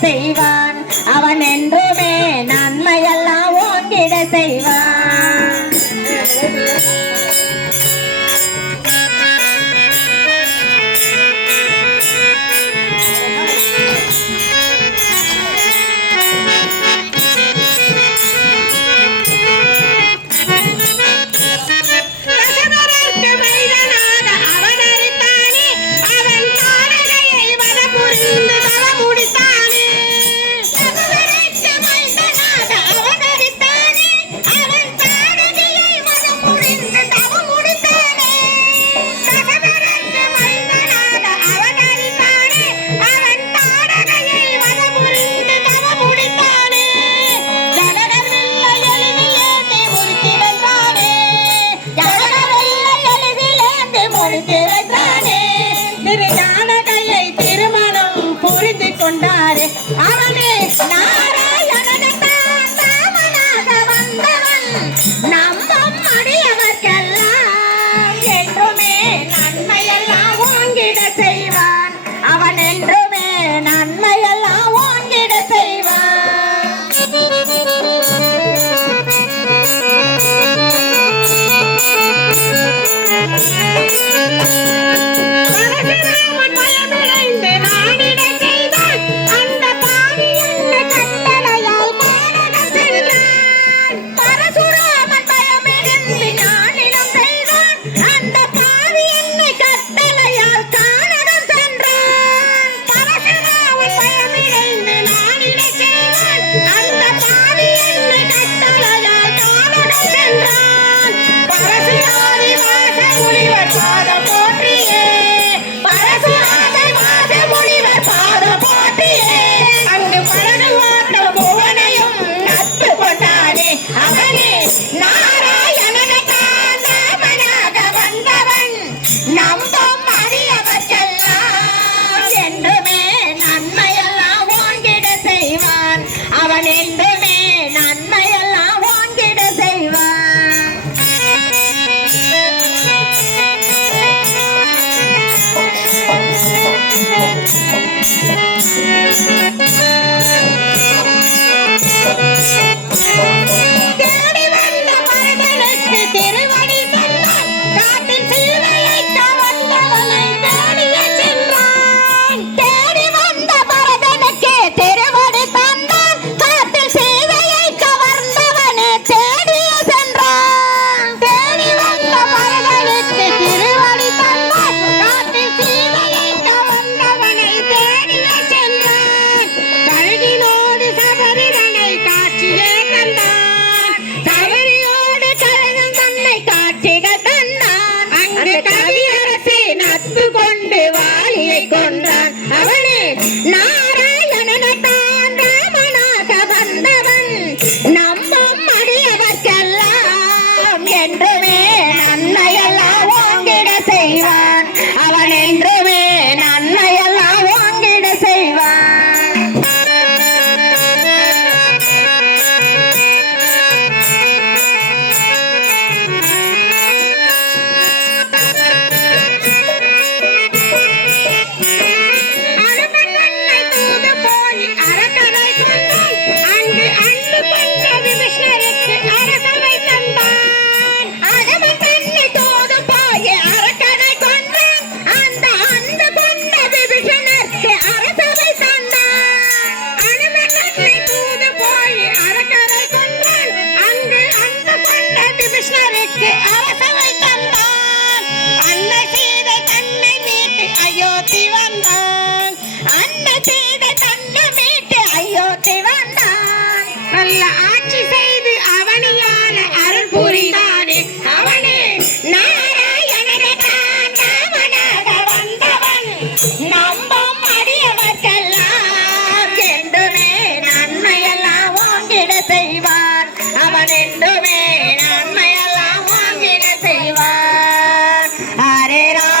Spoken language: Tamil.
செய்வான். அவன் என்றுமே திறந்தானே திருஞான கையை திருமணம் புரிந்து கொண்டாரே. Bonne அவனுக்கு அரசவை தந்தான். அன்ன சீதை தன்னை மீட்டு அயோத்தி வந்தான். அன்ன சீதை தன்னை மீட்டு அயோத்தி வந்தான். நல்ல ஆட்சி செய்து அவனியான அருள் புரிந்தானே. அவனே நாராயணர ராமனாக வந்தவன். நம்பும் அடியவர்க்கெல்லாம் என்றுமே செய்வார் அவன் என்றுமே